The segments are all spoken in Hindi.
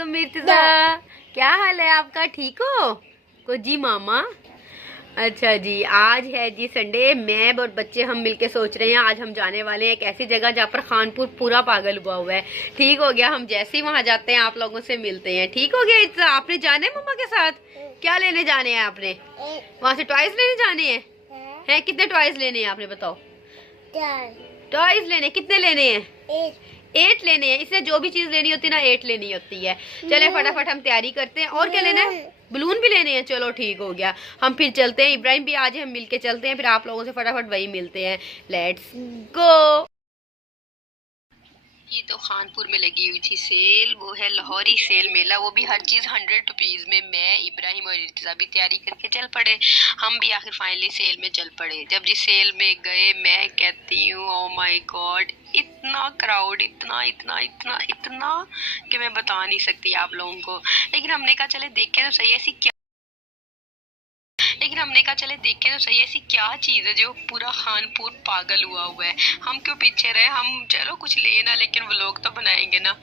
वालेकुम मिर्तज़ा, क्या हाल है आपका? ठीक हो को जी मामा? अच्छा जी, आज है जी संडे। मैं और बच्चे हम मिलके सोच रहे हैं आज हम जाने वाले हैं एक ऐसी जगह जहाँ पर खानपुर पूरा पागल हुआ हुआ है। ठीक हो गया, हम जैसे ही वहाँ जाते हैं आप लोगों से मिलते हैं। ठीक हो गया? इतना आपने जाना है मम्मा के साथ? क्या लेने जाने हैं आपने? वहाँ से टॉयज लेने जाने हैं? हैं कितने टॉयज लेने हैं आपने बताओ? टॉयज लेने कितने लेने हैं? 8 लेने हैं। इससे जो भी चीज लेनी होती है ना 8 लेनी होती है। चले फटाफट हम तैयारी करते हैं। और क्या लेना है? बलून भी लेने हैं। चलो ठीक हो गया, हम फिर चलते हैं। इब्राहिम भी आज हम मिलके चलते हैं, फिर आप लोगों से फटाफट वही मिलते हैं। Let's go. ये तो खानपुर में लगी हुई थी सेल, वो है लाहौरी सेल मेला, वो भी हर चीज 100 रुपीज में। मैं इब्राहिम और इर्तिजा भी तैयारी करके चल पड़े। हम भी आखिर फाइनली सेल में चल पड़े। जब जिस सेल में गए मैं कहती हूँ ओ माय गॉड, इतना क्राउड, इतना इतना इतना इतना कि मैं बता नहीं सकती आप लोगों को। लेकिन हमने कहा चले देखे तो सही ऐसी क्या चीज है जो पूरा खानपुर पागल हुआ हुआ है। हम क्यों पीछे रहे, हम चलो कुछ लेना, लेकिन व्लॉग तो बनाएंगे ना।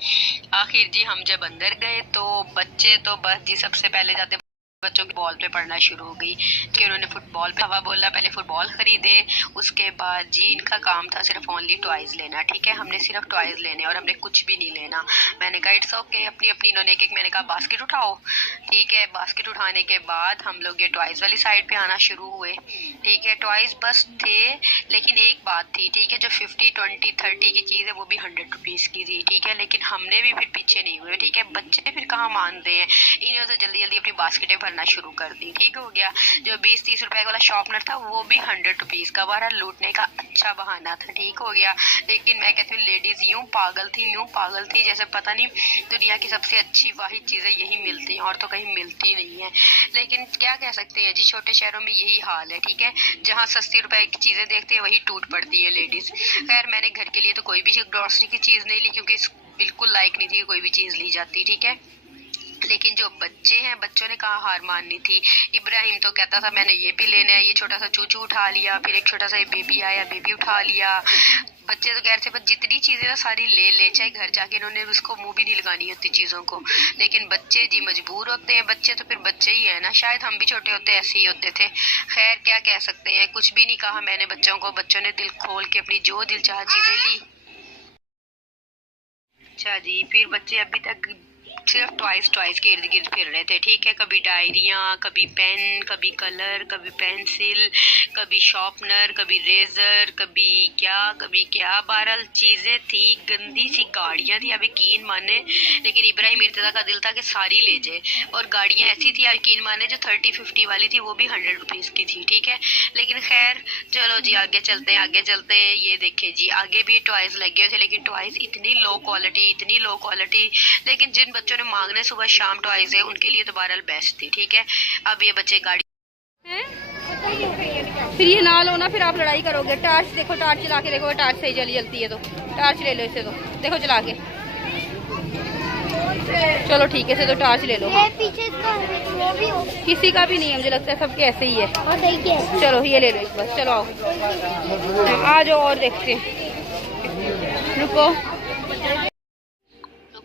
आखिर जी हम जब अंदर गए तो बच्चे तो बस जी सबसे पहले जाते बच्चों की बॉल पे पड़ना शुरू हो गई कि उन्होंने फुटबॉल पे हवा बोला। पहले फुटबॉल खरीदे, उसके बाद जी इनका काम था सिर्फ ओनली टॉयज लेना। ठीक है, हमने सिर्फ टॉयज लेने और हमने कुछ भी नहीं लेना। मैंने कहा इट्स ओके, अपनी अपनी इन्होंने एक मैंने कहा बास्केट उठाओ। ठीक है, बास्केट उठाने के बाद हम लोग ये टॉयज वाली साइड पे आना शुरू हुए। ठीक है, टॉयज बस थे, लेकिन एक बात थी, ठीक है, जो 50 20 30 की चीज है वो भी 100 रुपीज की थी। ठीक है, लेकिन हमने भी फिर पीछे नहीं हुए। ठीक है, बच्चे फिर कहाँ मानते हैं, इन्होंने तो जल्दी जल्दी अपनी बास्केटें भरना शुरू कर दी। ठीक हो गया, जो 20-30 रुपए वाला शॉर्पनर था वो भी 100 रुपीज का, बारह लूटने का अच्छा बहाना था। ठीक हो गया, लेकिन मैं कहती हूँ लेडीज यूं पागल थी जैसे पता नहीं दुनिया की सबसे अच्छी वाहिद चीजें यही मिलती हैं और तो कहीं मिलती नहीं है। लेकिन क्या कह सकते हैं जी, छोटे शहरों में यही हाल है। ठीक है, जहाँ सस्ती रुपए की चीजें देखते हैं वही टूट पड़ती है लेडीज। खैर मैंने घर के लिए तो कोई भी ग्रोसरी की चीज नहीं ली, क्योंकि बिल्कुल लायक नहीं थी कोई भी चीज ली जाती। ठीक है, लेकिन जो बच्चे हैं, बच्चों ने कहा हार माननी थी। इब्राहिम तो कहता था मैंने ये भी लेना है, ये छोटा सा चूचू उठा लिया, फिर एक छोटा सा बेबी आया, बेबी उठा लिया। बच्चे तो कह रहे थे जितनी चीजें ना सारी ले ले, चाहे घर जाके इन्होंने उसको मुंह भी नहीं लगानी होती चीजों को। लेकिन बच्चे जी मजबूर होते हैं, बच्चे तो फिर बच्चे ही है ना। शायद हम भी छोटे होते ऐसे ही होते थे। खैर क्या कह सकते हैं, कुछ भी नहीं कहा मैंने बच्चों को। बच्चों ने दिल खोल के अपनी जो दिल चाह चीजें ली। अच्छा जी, फिर बच्चे अभी तक सिर्फ टॉयज के इर्द गिर्द फिर रहे थे। ठीक है, कभी डायरियाँ, कभी पेन, कभी कलर, कभी पेंसिल, कभी शॉर्पनर, कभी रेजर, कभी क्या बहरहाल चीजें थी। गंदी सी गाड़ियाँ थी, अब यकीन माने। लेकिन इब्राहिम इर्तिजा का दिल था कि सारी ले जाए, और गाड़ियाँ ऐसी थी यकीन माने जो 30-50 वाली थी वो भी 100 रुपीज की थी। ठीक है, लेकिन खैर चलो जी आगे चलते हैं। ये देखे जी आगे भी टॉयज लगे हुए थे, लेकिन टॉयज इतनी लो क्वालिटी। लेकिन जिन बच्चों ने मांगने सुबह शाम टॉयज है उनके लिए तो बहरहाल बेस्ट थी। ठीक है, अब ये बच्चे गाड़ी फिर ये ना लो ना, फिर आप लड़ाई करोगे। टार्च देखो, टार्च चला के देखो, टार्च सही जलती है तो टार्च ले लो इसे, तो देखो चला के। चलो ठीक है, इसे तो टार्च ले लो। हाँ। पीछे किसी का भी नहीं है, मुझे लगता है सबके ऐसे ही है। चलो ये ले लो इस बार, चलो आओ आ जाओ और देखते हैं। रुको,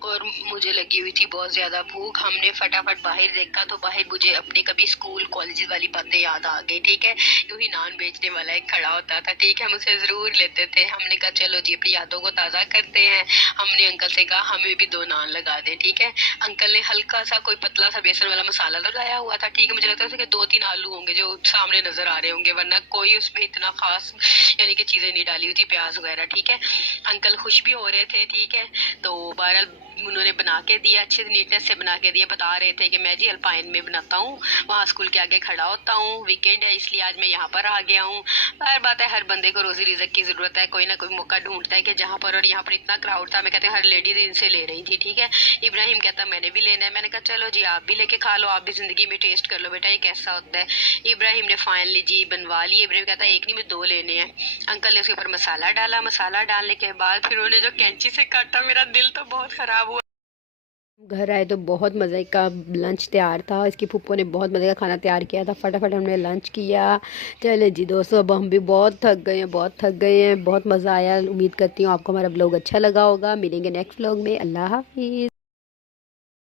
और मुझे लगी हुई थी बहुत ज्यादा भूख। हमने फटाफट बाहर देखा तो बाहर मुझे अपने कभी स्कूल कॉलेज वाली बातें याद आ गई। ठीक है, यूं ही नान बेचने वाला एक खड़ा होता था। ठीक है, हम उसे जरूर लेते थे। हमने कहा चलो जी अपनी यादों को ताजा करते हैं। हमने अंकल से कहा हमें भी 2 नान लगा दे। ठीक है, अंकल ने हल्का सा कोई पतला सा बेसन वाला मसाला लगाया हुआ था। ठीक है, मुझे लगता है 2-3 आलू होंगे जो सामने नजर आ रहे होंगे, वरना कोई उसमें इतना खास यानी कि चीजें नहीं डाली हुई थी, प्याज वगैरह। ठीक है, अंकल खुश भी हो रहे थे। ठीक है, तो बहरहाल उन्होंने बना के दिया, अच्छे नीटनेस से बना के दिया। बता रहे थे कि मैं जी अल्पाइन में बनाता हूँ, वहाँ स्कूल के आगे खड़ा होता हूँ, वीकेंड है इसलिए आज मैं यहाँ पर आ गया हूँ। हर बात है, हर बंदे को रोजी रिजक की जरूरत है, कोई ना कोई मौका ढूंढता है कि जहाँ पर, और यहाँ पर इतना क्राउड था, मैं कहते हैं हर लेडीज इनसे ले रही थी। ठीक है, इब्राहिम कहता मैंने भी लेना है। मैंने कहा चलो जी आप भी लेके खा लो, आप भी जिंदगी में टेस्ट कर लो बेटा ये कैसा होता है। इब्राहिम ने फाइनली जी बनवा लिए। इब्राहिम कहता एक नहीं मैं 2 लेने हैं। अंकल ने उसके ऊपर मसाला डाला, मसाला डालने के बाद फिर उन्होंने जो कैंची से काटा, मेरा दिल तो बहुत खराब हुआ। घर आए तो बहुत मज़े का लंच तैयार था। इसकी फूफो ने बहुत मज़े का खाना तैयार किया था। फटाफट हमने लंच किया। चले जी दोस्तों, अब हम भी बहुत थक गए हैं। बहुत मज़ा आया। उम्मीद करती हूँ आपको हमारा ब्लॉग अच्छा लगा होगा। मिलेंगे नेक्स्ट ब्लॉग में। अल्लाह हाफिज़।